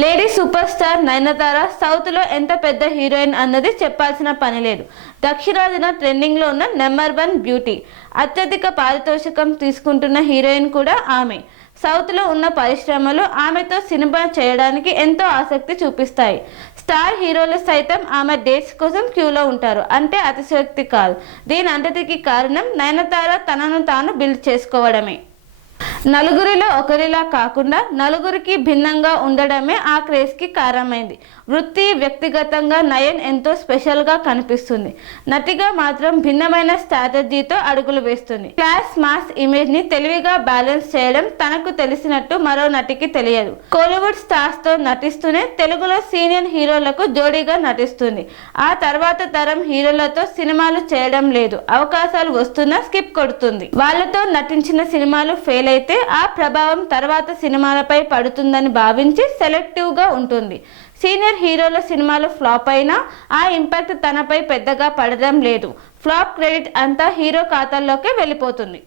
Lady super star Nayanthara south లో ఎంత పెద్ద హీరోయిన్ అన్నది చెప్పాల్సిన పని లేదు. దక్షిణాదిన ట్రెండింగ్ లో ఉన్న నెంబర్ 1 బ్యూటీ. అత్యధిక పారితోషికం తీసుకుంటున్న హీరోయిన్ కూడా ఆమె. సౌత్ లో ఉన్న పరిశ్రమలు ఆమెతో సినిమా చేయడానికి ఎంతో ఆసక్తి చూపిస్తాయి. స్టార్ హీరోలు సైతం ఆమె డేట్స్ కోసం క్యూలో ఉంటారు అంటే అతిశయోక్తి కాదు. దీని అంతటికి కారణం నయనతార తనను తాను బిల్డ్ చేసుకోవడమే. నలుగురిలో ఒకరిలా కాకుండా నలుగురికి భిన్నంగా ఉండడమే ఆ క్రేజ్కి కారణమైంది. వృత్తి వ్యక్తిగతంగా నయన్ ఎంతో స్పెషల్గా కనిపిస్తుంది. నటిగా మాత్రం భిన్నమైన స్ట్రాటజీతో అడుగులు వేస్తుంది. క్లాస్ మాస్ ఇమేజ్ని తెలివిగా బ్యాలెన్స్ చేయడం తనకు తెలిసినట్టు మరో నటికి తెలియదు. కోలీవుడ్ స్టార్స్తో నటిస్తూనే తెలుగులో సీనియర్ హీరోలకు జోడీగా నటిస్తుంది. ఆ తర్వాత తరం హీరోలతో సినిమాలు చేయడం లేదు. అవకాశాలు వస్తున్నా స్కిప్ కొడుతుంది. వాళ్ళతో నటించిన సినిమాలు ఫెయిల్ అయితే ఆ ప్రభావం తర్వాత సినిమాలపై పడుతుందని భావించి సెలెక్టివ్గా ఉంటుంది. సీనియర్ హీరోల సినిమాలు ఫ్లాప్ అయినా ఆ ఇంపాక్ట్ తనపై పెద్దగా పడడం లేదు. ఫ్లాప్ క్రెడిట్ అంతా హీరో ఖాతాల్లోకే వెళ్ళిపోతుంది.